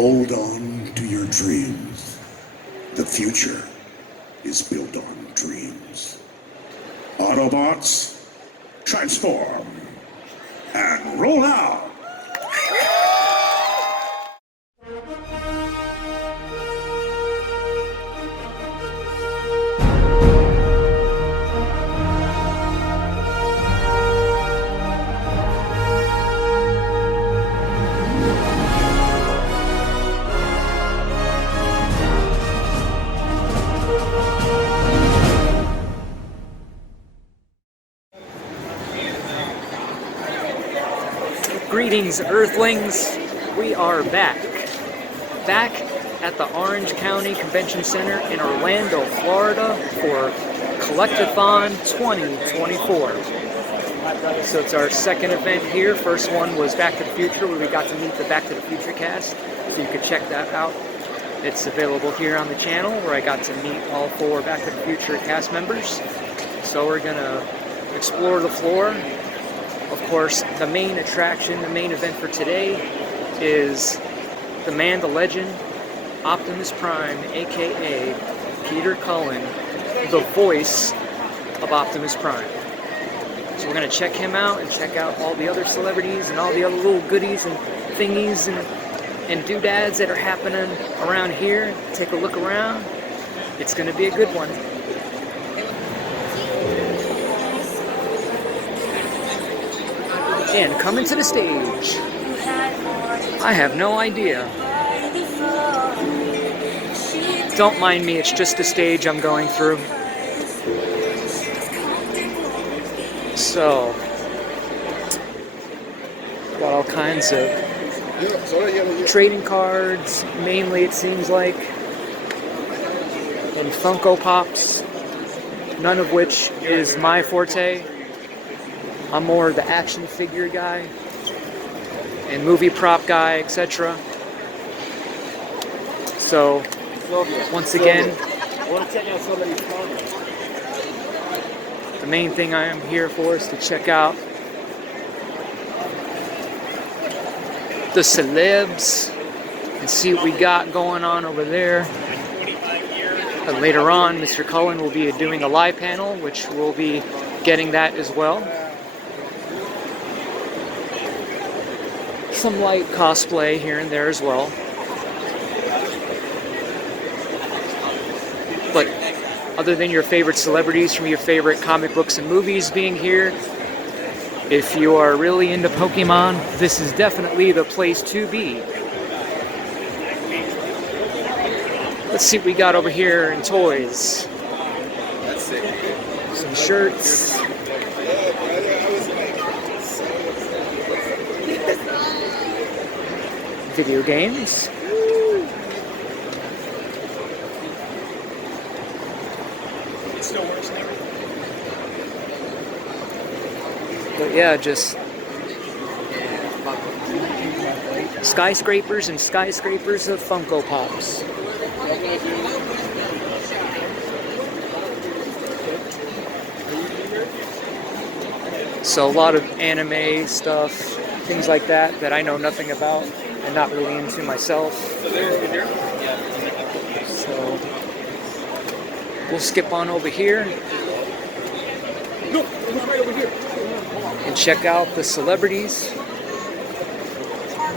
Hold on to your dreams. The future is built on dreams. Autobots, transform and roll out! Greetings, Earthlings. We are back at the Orange County Convention Center in Orlando, Florida for Collectathon 2024. So it's our second event here. First one was Back to the Future, where we got to meet the Back to the Future cast, so you could check that out. It's available here on the channel, where I got to meet all 4 Back to the Future cast members. So we're gonna explore the floor. Of course, the main attraction, the main event for today is the man, the legend, Optimus Prime, aka Peter Cullen, the voice of Optimus Prime. So we're going to check him out and check out all the other celebrities and all the other little goodies and thingies and doodads that are happening around here. Take a look around. It's going to be a good one. And coming to the stage, I have no idea. Don't mind me, it's just a stage I'm going through. So, got all kinds of trading cards, mainly it seems like, and Funko Pops, none of which is my forte. I'm more the action figure guy and movie prop guy, etc. So, once again, the main thing I am here for is to check out the celebs and see what we got going on over there. And later on, Mr. Cullen will be doing a live panel, which we'll be getting that as well. Some light cosplay here and there as well. But other than your favorite celebrities from your favorite comic books and movies being here, if you are really into Pokemon, this is definitely the place to be. Let's see what we got over here in toys. Some shirts. Video games. It still works now. But yeah, just skyscrapers and skyscrapers of Funko Pops. So a lot of anime stuff, things like that I know nothing about and not really into myself. So we'll skip on over here and check out the celebrities.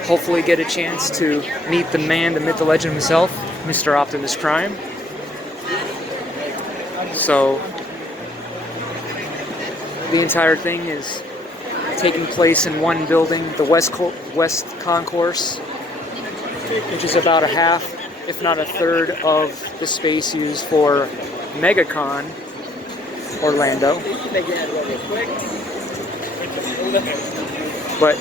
Hopefully get a chance to meet the man, the myth, the legend himself, Mr. Optimus Prime. So the entire thing is taking place in one building, the West Concourse, which is about a half, if not a third, of the space used for MegaCon Orlando. But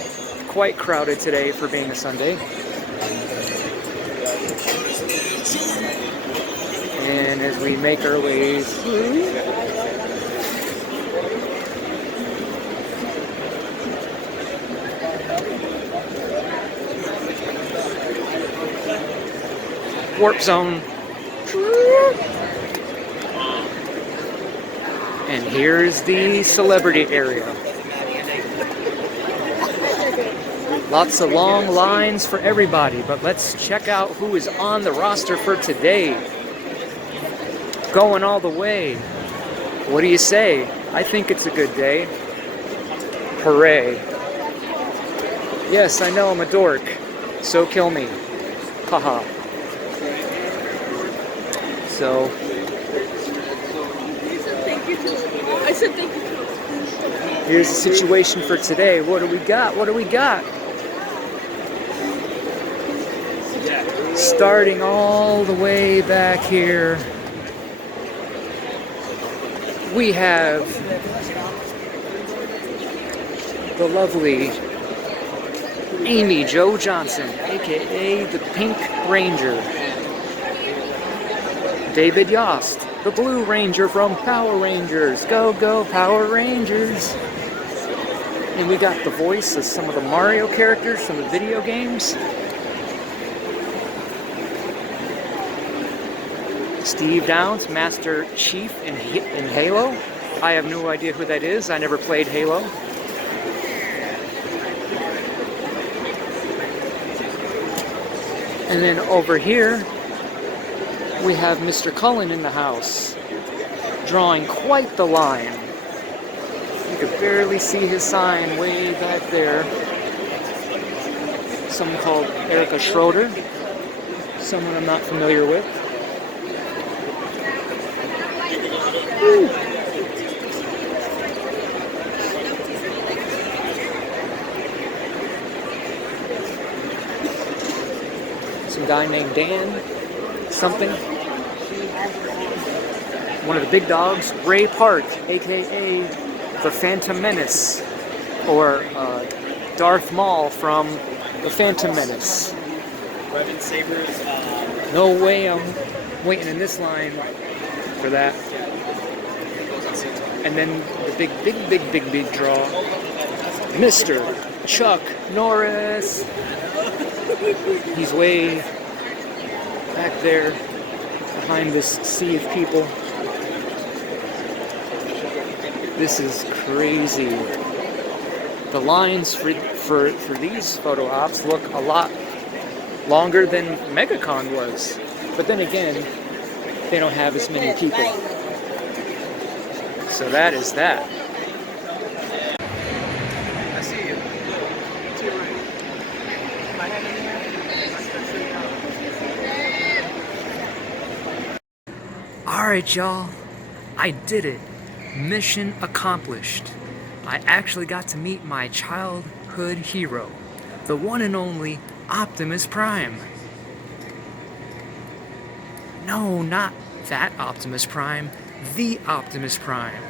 quite crowded today for being a Sunday. And as we make our way through, Warp Zone. And here's the celebrity area. Lots of long lines for everybody, but let's check out who is on the roster for today. Going all the way. What do you say? I think it's a good day. Hooray. Yes, I know I'm a dork, so kill me. Haha. So. I said thank you. Here's the situation for today. What do we got? What do we got? Starting all the way back here, we have the lovely Amy Jo Johnson, aka the Pink Ranger. David Yost, the Blue Ranger from Power Rangers. Go, go, Power Rangers. And we got the voice of some of the Mario characters from the video games. Steve Downs, Master Chief in Halo. I have no idea who that is. I never played Halo. And then over here, we have Mr. Cullen in the house, drawing quite the line. You could barely see his sign way back there. Someone called Erica Schroeder, someone I'm not familiar with. Woo. Some guy named Dan something. One of the big dogs, Ray Park, aka the Phantom Menace, or Darth Maul from the Phantom Menace. No way I'm waiting in this line for that. And then the big draw, Mr. Chuck Norris. He's way back there behind this sea of people. This is crazy. The lines for these photo ops look a lot longer than MegaCon was. But then again, they don't have as many people. So that is that. I see you. To your right. My hand in there. Alright, y'all. I did it. Mission accomplished. I actually got to meet my childhood hero, the one and only Optimus Prime. No, not that Optimus Prime. The Optimus Prime.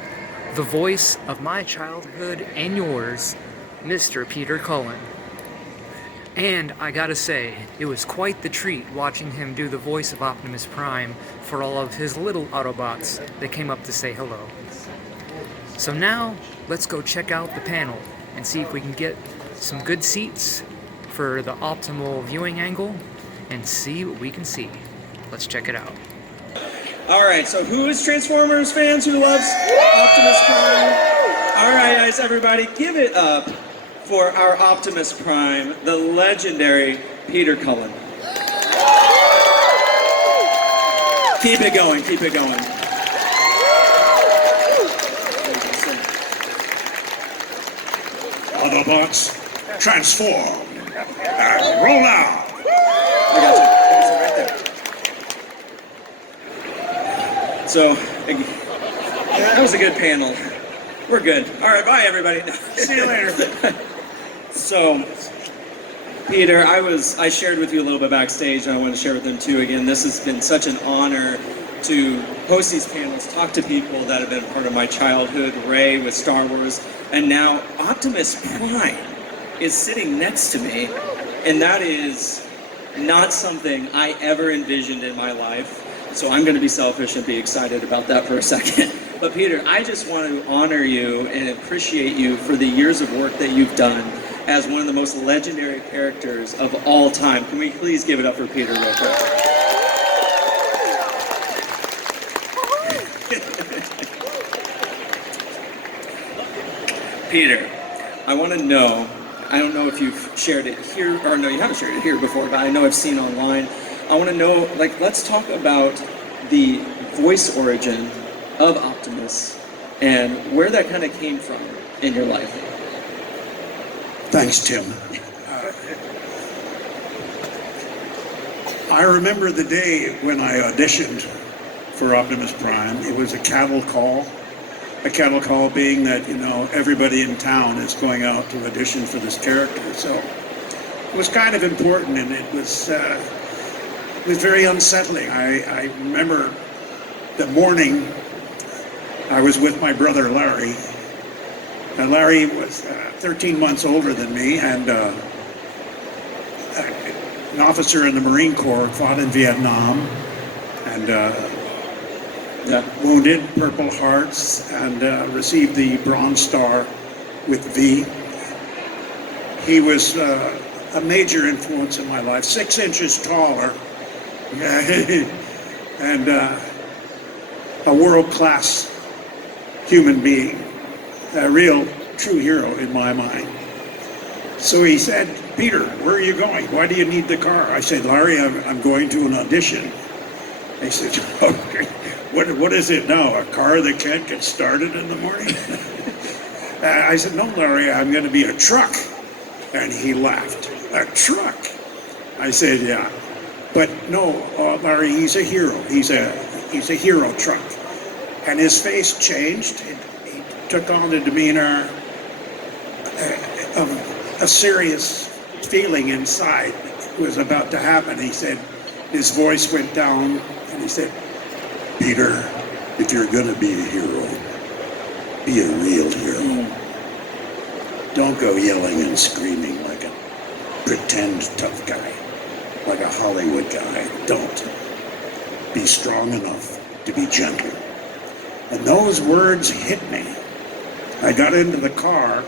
The voice of my childhood and yours, Mr. Peter Cullen. And I gotta say, it was quite the treat watching him do the voice of Optimus Prime for all of his little Autobots that came up to say hello. So now, let's go check out the panel and see if we can get some good seats for the optimal viewing angle and see what we can see. Let's check it out. All right, so who is Transformers fans? Who loves Optimus Prime? All right, guys, everybody, give it up for our Optimus Prime, the legendary Peter Cullen. Keep it going, keep it going. Autobots, transform and roll out. I got you right there. So, that was a good panel. We're good. All right, bye everybody. See you later. So, Peter, I shared with you a little bit backstage, and I want to share with them too. Again, this has been such an honor to host these panels, talk to people that have been part of my childhood, Ray with Star Wars, and now Optimus Prime is sitting next to me, and that is not something I ever envisioned in my life. So I'm going to be selfish and be excited about that for a second. But Peter, I just want to honor you and appreciate you for the years of work that you've done as one of the most legendary characters of all time. Can we please give it up for Peter real quick? Peter, I want to know, I don't know if you've shared it here, or no, you haven't shared it here before, but I know I've seen online. I want to know, like, let's talk about the voice origin of Optimus and where that kind of came from in your life. Thanks, Tim. I remember the day when I auditioned for Optimus Prime. It was a cattle call. A cattle call being that, you know, everybody in town is going out to audition for this character. So it was kind of important, and it was very unsettling. I remember the morning I was with my brother Larry. Larry was 13 months older than me, and an officer in the Marine Corps, fought in Vietnam, and wounded, Purple Hearts, and received the Bronze Star with V. He was a major influence in my life, 6 inches taller, and a world-class human being, a real true hero in my mind. So he said, "Peter, where are you going? Why do you need the car?" I said, "Larry, I'm going to an audition." He said, "Okay, what is it now, a car that can't get started in the morning?" I said, "No, Larry, I'm going to be a truck." And he laughed. "A truck?" I said, "Yeah. But no, Larry, he's a hero. He's a hero truck." And his face changed. He took on the demeanor of a serious feeling inside was about to happen. He said, his voice went down, and he said, "Peter, if you're going to be a hero, be a real hero. Don't go yelling and screaming like a pretend tough guy, like a Hollywood guy. Don't. Be strong enough to be gentle." And those words hit me. I got into the car,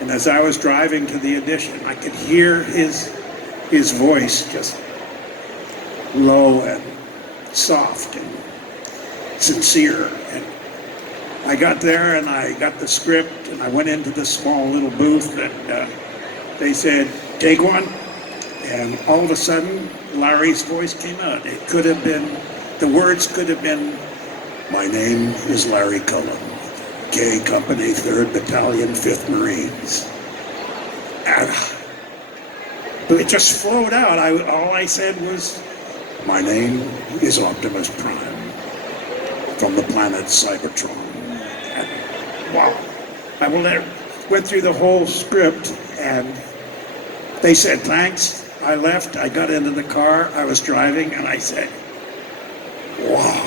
and as I was driving to the audition, I could hear his voice just low and soft and sincere. And I got there, and I got the script, and I went into the small little booth, and they said, "Take one." And all of a sudden, Larry's voice came out. It could have been, the words could have been, "My name is Larry Cullen, K Company, 3rd Battalion, 5th Marines." And, but it just flowed out. All I said was, "My name is Optimus Prime, from the planet Cybertron." And, wow. I went through the whole script, and they said thanks. I left, I got into the car, I was driving, and I said, "Wow,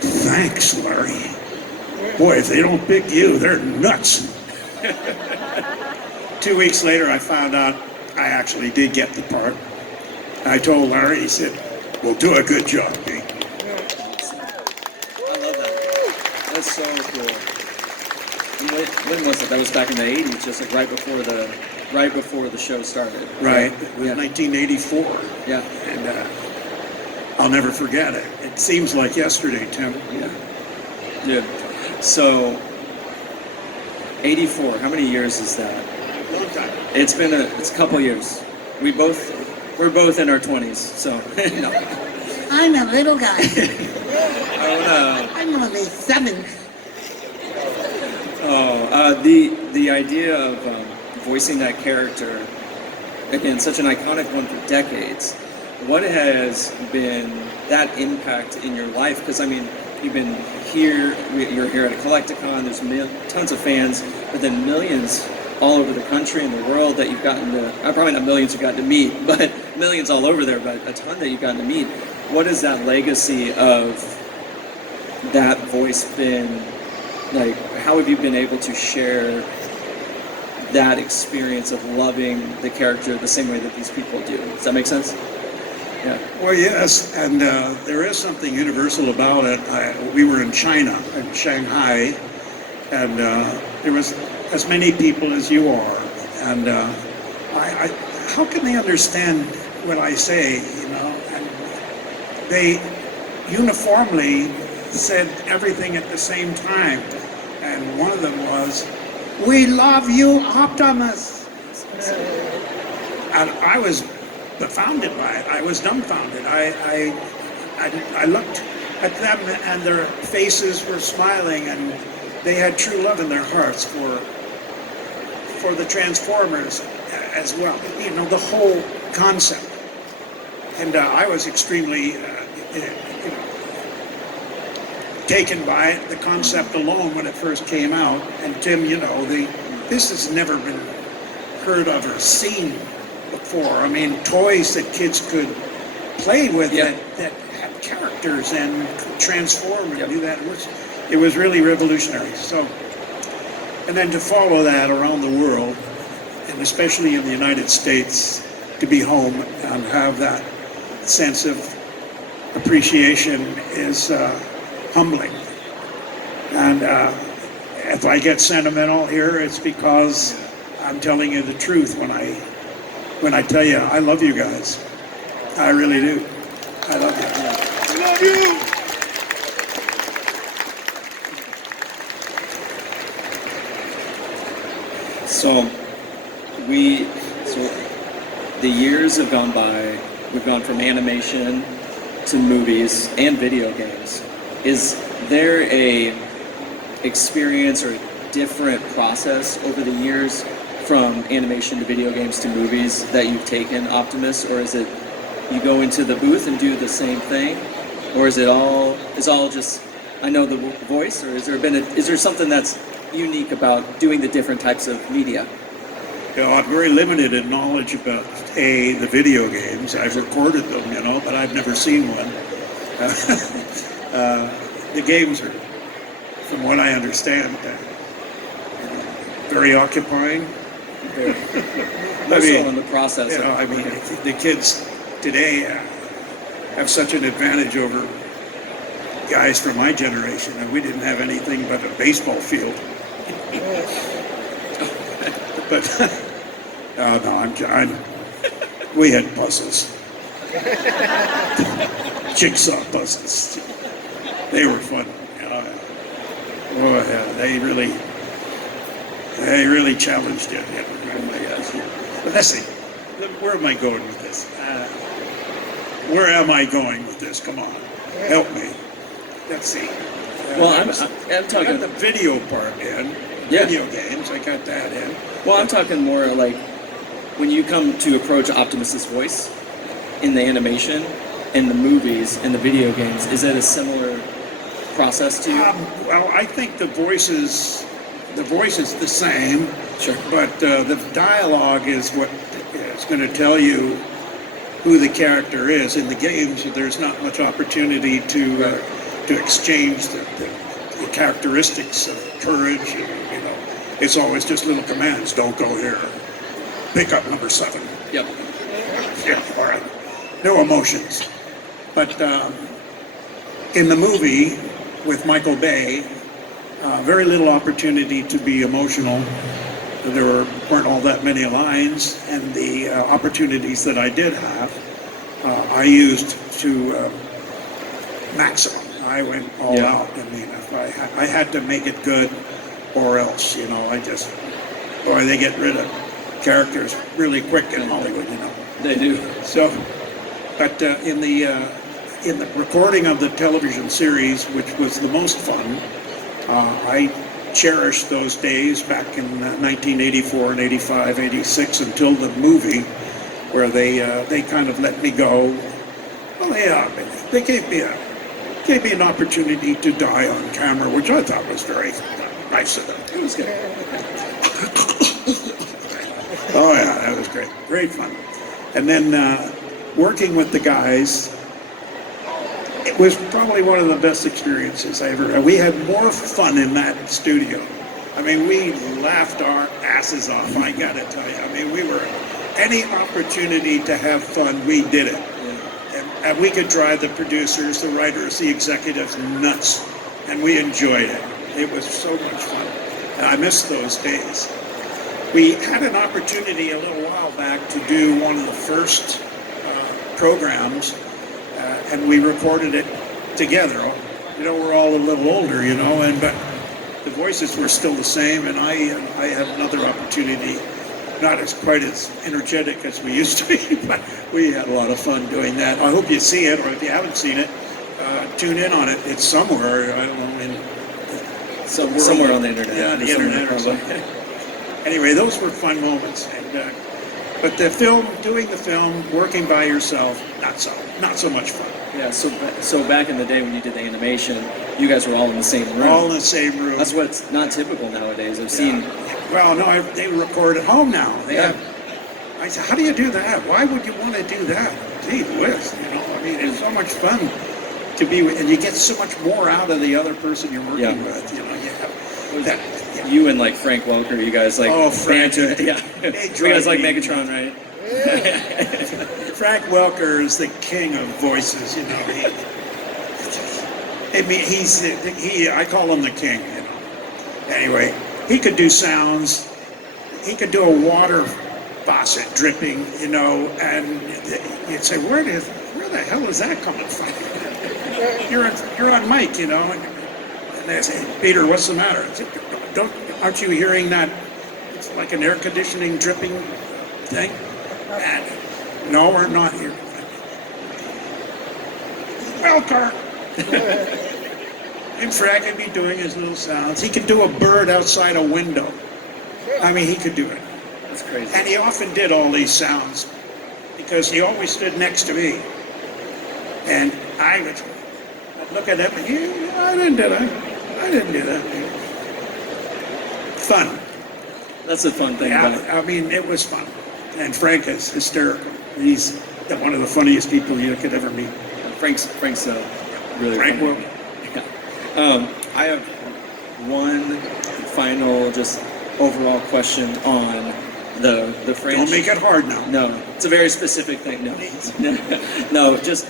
thanks, Larry. Boy, if they don't pick you, they're nuts." 2 weeks later, I found out I actually did get the part. I told Larry, he said, "Well, do a good job, Pete." I love that. That's so cool. When was it? That was back in the 80s, just like right before the show started. Right, it was 1984. Yeah. And I'll never forget it. It seems like yesterday, Tim. Yeah. So, 84, how many years is that? Long time. It's a couple years. We're both in our 20s, so. No. I'm a little guy. Oh no. I'm only 7. The idea of voicing that character, again, such an iconic one for decades. What has been that impact in your life? Because I mean, you've been here, you're here at a Collectacon, there's tons of fans, but then millions all over the country and the world that you've gotten to, probably not millions you've gotten to meet, but millions all over there, but a ton that you've gotten to meet. What has that legacy of that voice been, like, how have you been able to share that experience of loving the character the same way that these people do? Does that make sense? Yeah. Well, yes, and there is something universal about it. We were in China, in Shanghai, and there was as many people as you are, and how can they understand what I say, you know? And they uniformly said everything at the same time, and one of them was, "We love you, Optimus." And I was befounded by it. I was dumbfounded. I looked at them, and their faces were smiling, and they had true love in their hearts for the Transformers as well. You know, the whole concept. And I was extremely taken by it, the concept alone when it first came out. And Tim, you know, this has never been heard of or seen before. I mean, toys that kids could play with that had characters and could transform and do that. It was really revolutionary. So, and then to follow that around the world, and especially in the United States, to be home and have that sense of appreciation is humbling. And if I get sentimental here, it's because I'm telling you the truth when I tell you I love you guys. I really do. I love you. I love you. So the years have gone by. We've gone from animation to movies and video games. Is there a experience or a different process over the years from animation to video games to movies that you've taken, Optimus, or is it you go into the booth and do the same thing, or is all just I know the voice, or is there something that's unique about doing the different types of media? You know, I'm very limited in knowledge about the video games. I've recorded them, you know, but I've never seen one. The games are, from what I understand, very occupying. I mean, in the process. You know, I mean, the kids today have such an advantage over guys from my generation, and we didn't have anything but a baseball field. But no, we had puzzles, jigsaw puzzles. They were fun. Oh yeah, they really challenged you. But let's see, where am I going with this? Where am I going with this? Come on, help me. Let's see. Well, I'm talking I got the video part in. Yeah. Video games, I got that in. Well, I'm talking more like when you come to approach Optimus's voice in the animation, in the movies, and the video games. Is that a similar process to you? Well, I think the voice is the same. Sure. But the dialogue is what is going to tell you who the character is. In the games, there's not much opportunity to exchange the characteristics of courage. You know, it's always just little commands. Don't go here. Pick up number 7. Yep. Yeah, all right. No emotions. But in the movie with Michael Bay, very little opportunity to be emotional. There weren't all that many lines, and the opportunities that I did have, I used to maximum. I went all out. I mean, if I had to make it good, or else, you know, they get rid of characters really quick in Hollywood, you know. They do. So, but in the recording of the television series, which was the most fun, I cherished those days back in 1984 and 85, 86 until the movie, where they kind of let me go. Well, yeah, they gave me an opportunity to die on camera, which I thought was very nice of them. It was good. Oh yeah, that was great. Great fun. And then working with the guys, it was probably one of the best experiences I ever had. We had more fun in that studio. I mean, we laughed our asses off, I gotta tell you. I mean, any opportunity to have fun, we did it. And we could drive the producers, the writers, the executives nuts. And we enjoyed it. It was so much fun. And I miss those days. We had an opportunity a little while back to do one of the first programs, and we recorded it together. You know, we're all a little older, you know, but the voices were still the same, and I had another opportunity not as quite as energetic as we used to be, but we had a lot of fun doing that. I hope you see it, or if you haven't seen it, tune in on it. It's somewhere, I don't know, Somewhere on the internet. Yeah, the internet or something. Anyway, those were fun moments. And but the film, doing the film, working by yourself, not so much fun. Yeah, so back in the day when you did the animation, you guys were all in the same room. All in the same room. That's what's not typical nowadays. I've seen. Well, no, they record at home now. They Yeah. have. I said, how do you do that? Why would you want to do that? Gee whiz, you know. I mean, it's so much fun to be with, and you get so much more out of the other person you're working with. You know, you have that. Yeah. You and like Frank Welker, you guys like. Oh, Frank. banter. Yeah. You guys like Megatron, right? Frank Welker is the king of voices. You know, I call him the king. You know. Anyway, he could do sounds. He could do a water faucet dripping, you know, and you'd say, where the hell is that coming from? You're on mic, you know, and they say, Peter, what's the matter? I said, aren't you hearing that? It's like an air conditioning dripping thing. And no, we're not here. Welker. And Frank could be doing his little sounds. He could do a bird outside a window. I mean, he could do it. That's crazy. And he often did all these sounds because he always stood next to me. And I'd look at him and I didn't do that. I didn't do that. Fun. That's a fun thing Yeah, about it. I mean, it was fun. And Frank is hysterical. He's one of the funniest people you could ever meet. Frank's really Frank funny. will. Yeah. I have one final just overall question on the franchise. Don't make it hard now. No, it's a very specific thing. No, no, just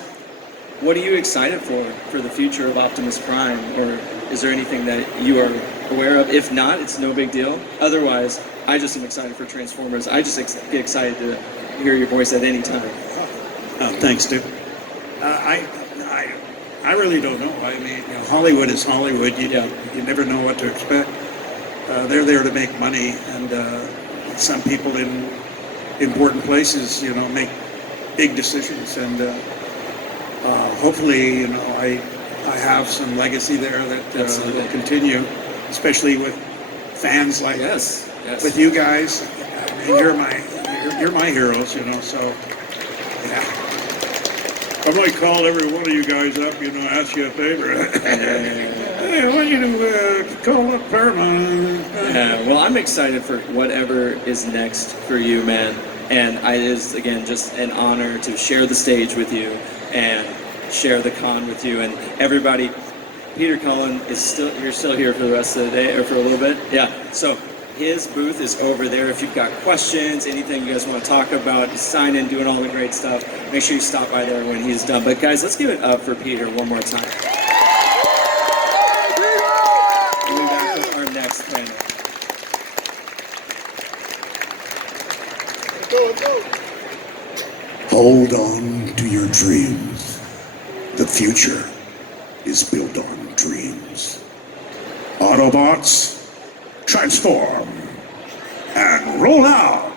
what are you excited for the future of Optimus Prime, or is there anything that you are aware of? If not, it's no big deal. Otherwise, I just am excited for Transformers. I just get excited to hear your voice at any time. Oh, thanks, dude. I really don't know. I mean, you know, Hollywood is Hollywood. You never know what to expect. They're there to make money, and some people in important places, you know, make big decisions. And hopefully, you know, I have some legacy there that will continue, especially with fans like Yes. with you guys. I mean, you're my heroes, you know. So yeah. I might call every one of you guys up, you know, ask you a favor. Hey, I want you to call up Paramount. Yeah, well, I'm excited for whatever is next for you, man. And it is, again, just an honor to share the stage with you and share the con with you. And everybody, Peter Cullen you're still here for the rest of the day, or for a little bit? Yeah, so his booth is over there. If you've got questions, anything you guys want to talk about, sign in, doing all the great stuff, make sure you stop by there when he's done. But guys, let's give it up for Peter one more time. We'll be back with our next panel. Hold on to your dreams. The future is built on dreams. Autobots, transform and roll out.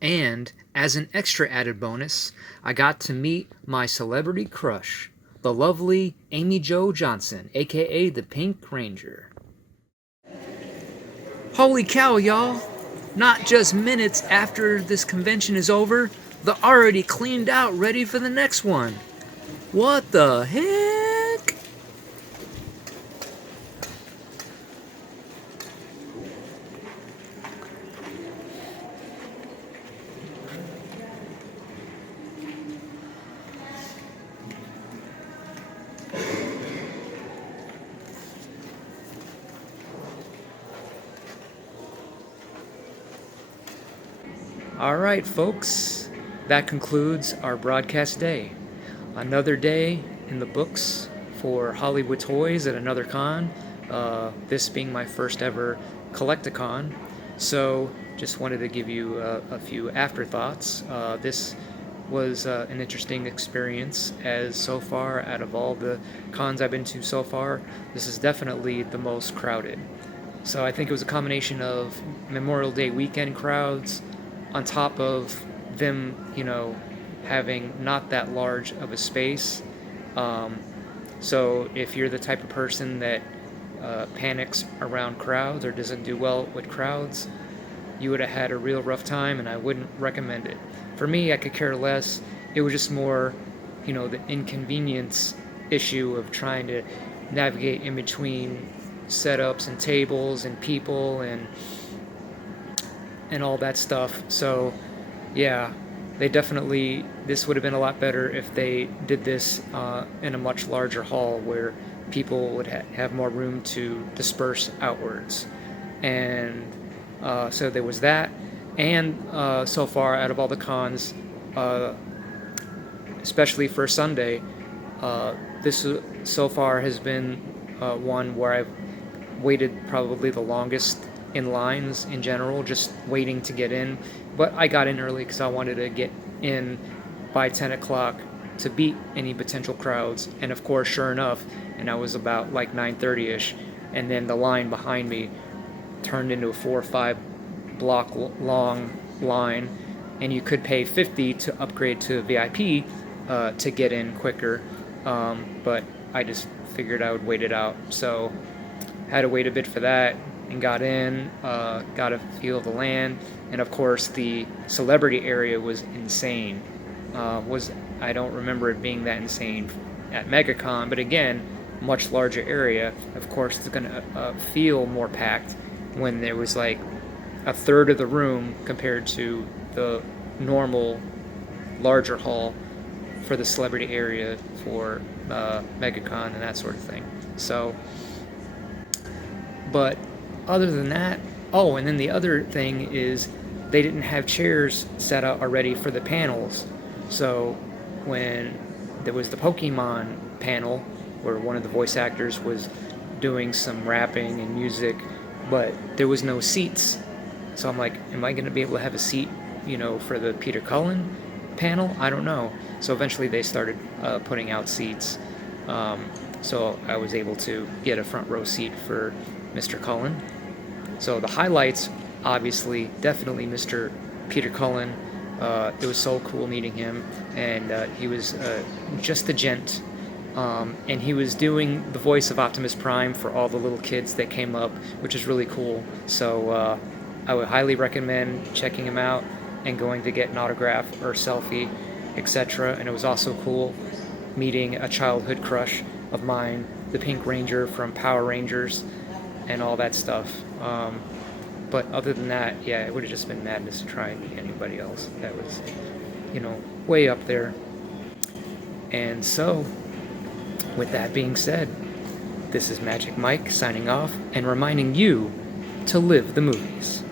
And as an extra added bonus, I got to meet my celebrity crush, the lovely Amy Jo Johnson, aka the Pink Ranger. Holy cow, y'all! Not just minutes after this convention is over, they're already cleaned out, ready for the next one. What the heck? Alright, folks, that concludes our broadcast day. Another day in the books for HollywoodToyz at another con, this being my first ever Collectacon. So just wanted to give you a few afterthoughts. This was an interesting experience, as so far out of all the cons I've been to so far, this is definitely the most crowded. So I think it was a combination of Memorial Day weekend crowds on top of them, you know, having not that large of a space. So if you're the type of person that panics around crowds or doesn't do well with crowds, you would have had a real rough time, and I wouldn't recommend it. For me, I could care less. It was just more, you know, the inconvenience issue of trying to navigate in between setups and tables and people and all that stuff. So yeah, they definitely, this would have been a lot better if they did this in a much larger hall where people would have more room to disperse outwards. And so there was that. And so far, out of all the cons, especially for Sunday, this so far has been one where I've waited probably the longest in lines in general, just waiting to get in. But I got in early because I wanted to get in by 10 o'clock to beat any potential crowds. And of course, sure enough, and I was about like 9:30ish, and then the line behind me turned into a 4 or 5 block long line, and you could pay $50 to upgrade to VIP to get in quicker, but I just figured I would wait it out, so had to wait a bit for that and got in, got a feel of the land. And of course the celebrity area was insane. I don't remember it being that insane at MegaCon, but again, much larger area. Of course it's gonna feel more packed when there was like a third of the room compared to the normal larger hall for the celebrity area for MegaCon and that sort of thing. So, but other than that, oh, and then the other thing is they didn't have chairs set out already for the panels. So when there was the Pokemon panel where one of the voice actors was doing some rapping and music, but there was no seats. So I'm like, am I going to be able to have a seat, you know, for the Peter Cullen panel? I don't know. So eventually they started putting out seats. So I was able to get a front row seat for Mr. Cullen. So the highlights, obviously, definitely Mr. Peter Cullen. It was so cool meeting him, and he was just a gent. And he was doing the voice of Optimus Prime for all the little kids that came up, which is really cool. So I would highly recommend checking him out and going to get an autograph or selfie, etc. And it was also cool meeting a childhood crush of mine, the Pink Ranger from Power Rangers, and all that stuff. But other than that, yeah, it would have just been madness to try and meet anybody else that was, you know, way up there. And so, with that being said, this is Majik Mike signing off and reminding you to live the movies.